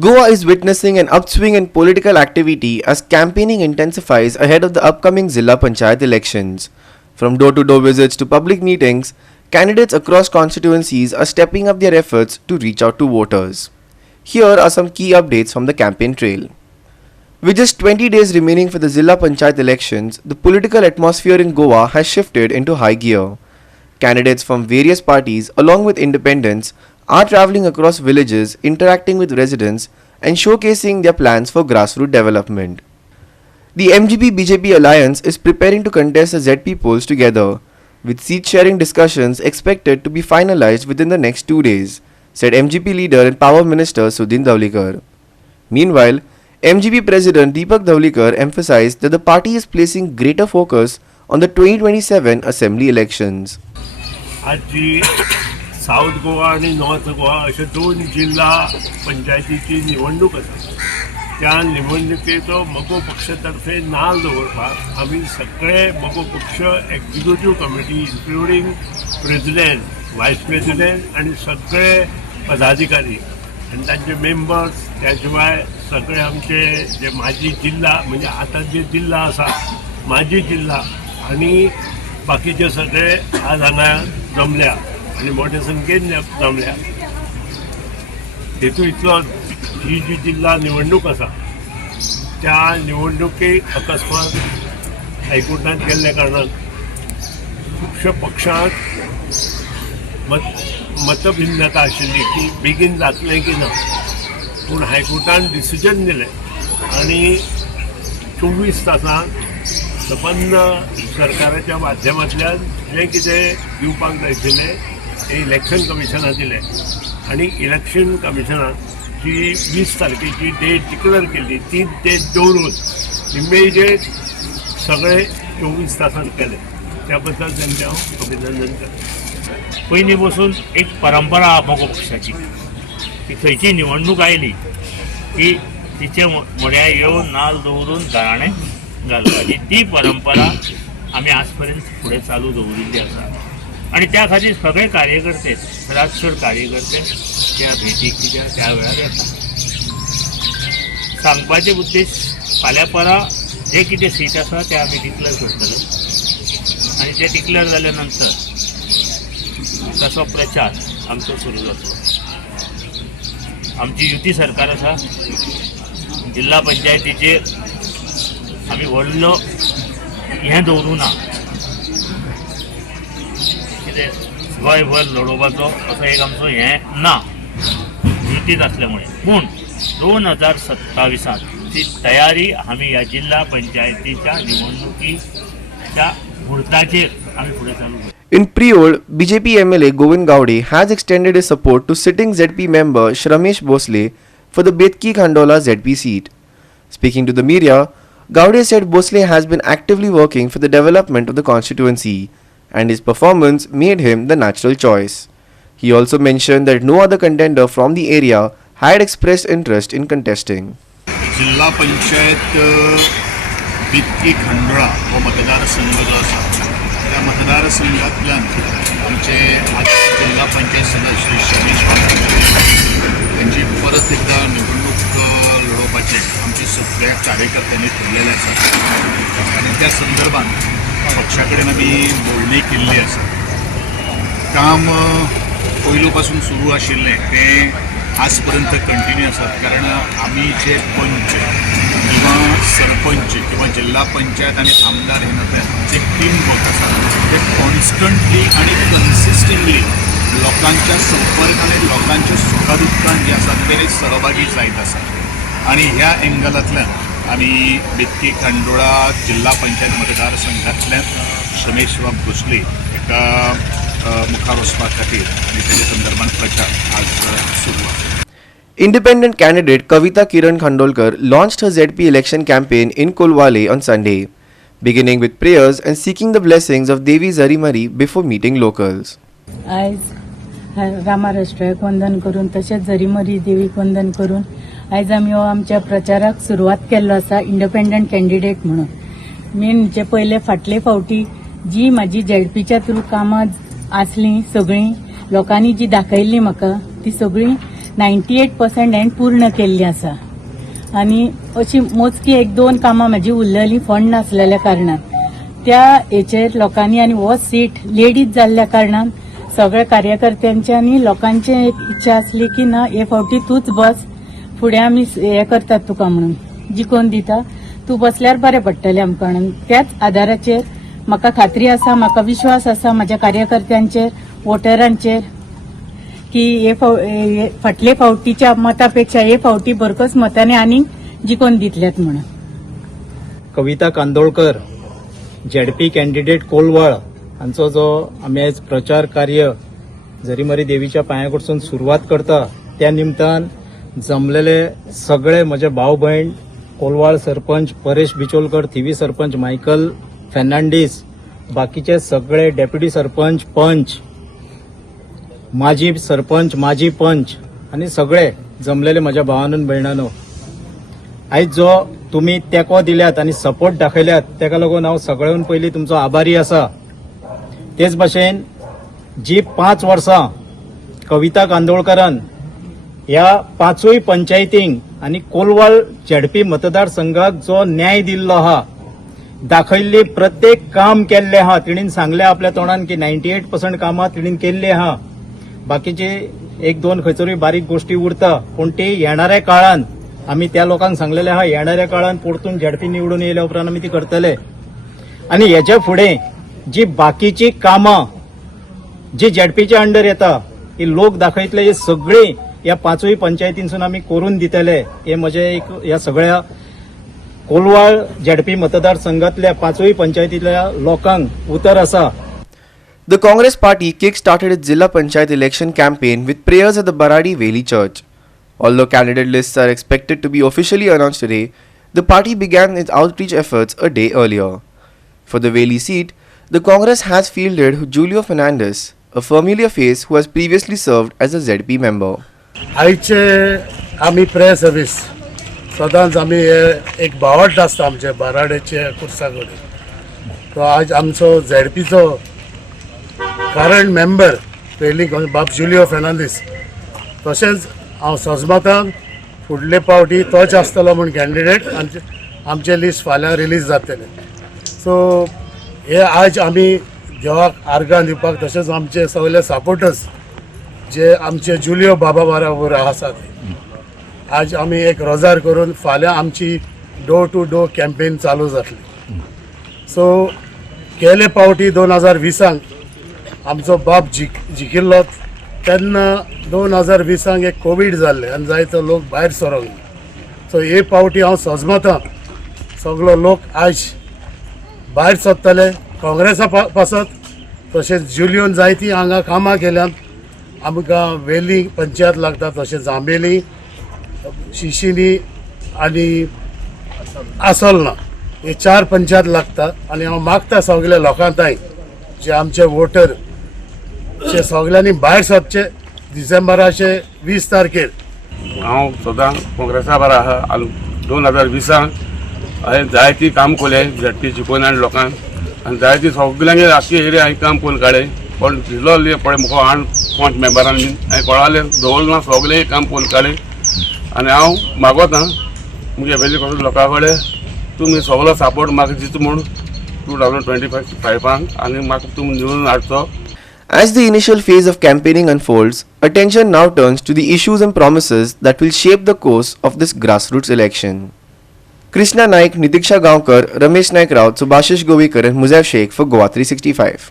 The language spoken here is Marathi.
Goa is witnessing an upswing in political activity as campaigning intensifies ahead of the upcoming Zilla Panchayat elections. From door-to-door visits to public meetings, candidates across constituencies are stepping up their efforts to reach out to voters. Here are some key updates from the campaign trail. With just 20 days remaining for the Zilla Panchayat elections, the political atmosphere in Goa has shifted into high gear. Candidates from various parties along with independents are travelling across villages, interacting with residents and showcasing their plans for grassroots development. The MGP-BJP alliance is preparing to contest the ZP polls together, with seat-sharing discussions expected to be finalized within the next 2 days, said MGP leader and Power Minister Sudhin Dhawlikar. Meanwhile, MGP President Deepak Dhawlikar emphasized that the party is placing greater focus on the 2027 Assembly elections. South Goa आणि नॉर्थ गोवा अशे दोन जिल्हा पंचायतीची निवडणूक आसा. त्या निवडणुकेचो मगो पक्षातर्फे नाल दवरपाक आमी सगळे मगो पक्ष executive committee including president, vice president आणि सगळे पदाधिकारी आणि तांचे मेंबर्स, त्या शिवाय सगळे आमचे जे माजी जिल्हा म्हणजे आता जे जिल्हा आसा माजी जिल्हा आणि बाकीचे सगळे आज हांगा जमल्या आणि मोठ्या संख्येन जमल्या. हेतू इतलो ही जी जिल्हा निवडणूक आसा त्या निवडणुकेक अकस्मात हायकोर्टात गेल्ल्या कारणान खुबश्या पक्षांक मतभिन्नता आशिल्ली की बेगीन जातलें की ना, पूण हायकोर्टान डिसिजन दिलें आणि 24 तासांत संबंध सरकाराच्या माध्यमांतल्यान जें कितें दिवपाक जाय आशिल्लें तें इलेक्शन कमिशनाक दिलें आणि इलेक्शन कमिशनान जी 20 तारखेची डेट डिक्लेअर केली ती डेट दवरून इमिजिएट सगळे 24 तासांत केले. त्या बद्दल त्यांचे हांव अभिनंदन करता. पयलीं बसून एक परंपरा आहा मगो पक्षाची की खंयची निवडणूक आयली की तिचे म्हऱ्या येवन नाल दवरून गाराणें घालपाची ती परंपरा आमी आज पर्यंत फुडें चालू दवरिल्ली आसा. आणि त्या खातीर सगळे कार्यकर्ते, राजचड कार्यकर्ते त्या भेटीक त्या वेळार येतात. सांगपाचे उद्देश फाल्यां परां जे कितें सीट आसा ते आमी डिक्लेअर करतले आणि ते डिक्लेअर जाल्या नंतर ताचो प्रचार आमचो सुरू जातलो. आमची युती सरकार आसा. जिल्हा पंचायतीचेर आमी व्हडलो हें दवरूं ना, कितें गोंयभर लडोवपाचो असो एक आमचो हें ना युतीत आसल्यामुळे. पूण 2027 ची तयारी आमी ह्या जिल्हा पंचायतीच्या निवडणुकीच्या मुहूर्ताचेर आमी फुडें चालू करता. In Priol, BJP MLA Govind Gowde has extended his support to sitting ZP member Shramesh Bhosle for the Betki Khandola ZP seat. Speaking to the media, Gowde said Bhosle has been actively working for the development of the constituency and his performance made him the natural choice. He also mentioned that no other contender from the area had expressed interest in contesting. जिल्हा पंचायत बेतकी खंडोळा हो मतदारसंघ जो आसा त्या मतदारसंघातल्यान आमचे जिल्हा पंचायत सदस्य शमेश यांची परत एकदा निवडणूक लढवपाचे आमचे सगळ्या कार्यकर्त्यांनी ठरलेले आसा आणि त्या संदर्भात पक्षाकडेन आमी बोलणी केल्ली आसा. काम पयलू पासून सुरू आशिल्लें तें आज पर्यंत कंटिन्यू आसा. कारण आमी जे पंच किंवा सरपंच किंवा जिल्हा पंचायत आणि आमदार हे जे टीम वर्क आसा ते कॉन्स्टंटली आणि कन्सिस्टंटली लोकांच्या संपर्क आणि लोकांच्या सुखदुःखान जे आसा ते सहभागी जायत आसा. आणि ह्या एंगलांतल्यान आमी बेतकी खंडोळा जिल्हा पंचायत मतदारसंघातल्यान शमेशराव भोसले एका मुखार वचपा खातीर आनी तेजे संदर्भात प्रचार आज सुरू आसा. Independent candidate Kavita Kiran Khandolkar launched her ZP election campaign in Kolwale on Sunday, beginning with prayers and seeking the blessings of Devi Zarimari before meeting locals. आयज रामाराष्ट्राक वंदन करून तशेंच जरीमरी देवीक वंदन करून आयज आमी आमच्या प्रचाराक सुरवात केल्लो आसा इंडिपेंडंट कॅन्डिडेट म्हणून. मेन म्हणजे पयले फाटले फावटी जी म्हाजी झेडपीच्या थ्रू कामां आसलीं सगळीं लोकांनी जी दाखयल्ली म्हाका ती सगळीं 98% हांवें पूर्ण केल्ली आसा आनी अशी मोजकी 1-2 कामां म्हाजी उरलेली फंड नासलेल्या कारणान त्या हेचेर लोकांनी आनी हो सीट लेडीज जाल्ल्या कारणान सगळ्या कार्यकर्त्यांची आनी लोकांची एक इच्छा आसली की ना हे फावटी तूच बस फुडें आमी हे करतात तुका म्हणून जिखोवन दिता तूं बसल्यार बरें पडटलें आमकां म्हणून त्याच आदाराचेर म्हाका खात्री आसा म्हाका विश्वास आसा म्हाज्या कार्यकर्त्यांचेर वोटरांचेर की हे फाटले फावटीच्या मतापेक्षा हे फावटी भरघोस मतांनी आनीक जिखोवन दितल्यात म्हणून. कविता कांदोळकर झेडपी कॅन्डिडेट कोलवाळ हांचो जो आमी आयज प्रचार कार्य जरीमरी देवीच्या पांया कडसून सुरवात करता त्या निमतान जमलेले सगळे म्हजे भाव भयण कोलवाळ सरपंच परेश बिचोलकर थिवी सरपंच मायकल फेर्नांडीस बाकीचे सगळे डेप्युटी सरपंच पंच माजी सरपंच माजी पंच आनी सगळे जमलेले म्हज्या भावांनो भयणांनो आयज जो तुम्ही तेको दिल्यात आणि सपोर्ट दाखयल्यात तेका लागून हांव सगळ्यान पयलीं तुमचो आभारी आसा. तेच भाशेन जी 5 वर्सां कविता कांदोळकरान ह्या 5 पंचायतींक आनी कोलवाळ झेडपी मतदारसंघाक जो न्याय दिल्लो आहा दाखयल्ली प्रत्येक काम केल्लें आहा तिणीन सांगलें आपल्या तोंडान की 98% कामां तिणीन केल्लीं आहा बाकीचे 1-2 खंयतरी बारीक गोष्टी उरता पूण ती येणाऱ्या काळान आम्ही त्या लोकांक सांगलेले आहा येणाऱ्या काळान परतून झेडपी निवडून येयल्या उपरांत आमी ती करतले आणि हेच्या फुडें जी बाकीची कामां जी झेडपीच्या अंडर येता ही लोक दाखयतले ही सगळी ह्या 5 पंचायतींसून आमी करून दितले हे म्हजे एक ह्या सगळ्या कोलवाळ झेडपी मतदारसंघातल्या 5 पंचायतीतल्या लोकांक उतर आसा. The Congress party kick-started its Zilla Panchayat election campaign with prayers at the Baradi Veli Church. Although candidate lists are expected to be officially announced today, the party began its outreach efforts a day earlier. For the Veli seat, the Congress has fielded Julio Fernandez, a familiar face who has previously served as a ZP member. आयचे आमी प्रेयर सर्वीस सदांच आमी एक बावट आसता आमचे बाराडेचे कुर्सा कडेन तो आज आमचो झेडपीचो करंट मेंबर पयलीं बाब जुलियो फेर्नांदीस तशेंच हांव सजमतान फुडले पावटी तोच आसतलो म्हूण कॅन्डिडेट आमचे लिस्ट फाल्यां रिलीज जातले. सो हे आज आमी देवाक आर्गां दिवपाक तशेंच आमचे सगळे सपोर्टर्स जे आमचे जुलियो बाबा बरोबर आसात आज आमी एक रोजार करून फाल्यां आमची डोर टू डोर कॅम्पेन चालू जातली. सो गेले पावटी 2020 आमचो बाप जिखिल्लो तेन्ना 2020 एक कोवीड जाल्लें आनी जायतो लोक भायर सरोंक सो हे पावटी हांव सजमतां सगळो लोक आज भायर सरतले काँग्रेसा पासत तशेंच जुलियोन जायतीं हांगा कामां केल्यात आमकां वेली पंचायत लागता तशेंच आंबेली शिशिनी आनी आसोलना हे 4 पंचायत लागता आनी हांव मागता सगळ्या लोकां ताईं जे आमचे वोटर जे सगळ्यांनी भायर सरचे डिसेंबराचे 20 तारखेर. हांव सदां काँग्रेसा बरो आहा आनी 2020 हांवें जायती काम केले झेडपी जिखोवन आनी लोकांक आनी जायती सगळ्यांगे राजकीय एरिया हांवें काम करून काडले पण जिल्लो पळय म्हाका आण 5 मेंबरान बीन हांवें कोणाले दवरना सगळे काम करून काडले आनी हांव मागोता मुगे वेली लोकां कडेन तुमी सगळो सपोर्ट म्हाका दिता म्हूण 2025 आनी म्हाका तुमी निवडून हाडचो. As the initial phase of campaigning unfolds, attention now turns to the issues and promises that will shape the course of this grassroots election. Krishna Naik, Nitiksha Gaonkar, Ramesh Naik Raut, Subhashish Govekar and Muzair Sheikh for Goa 365.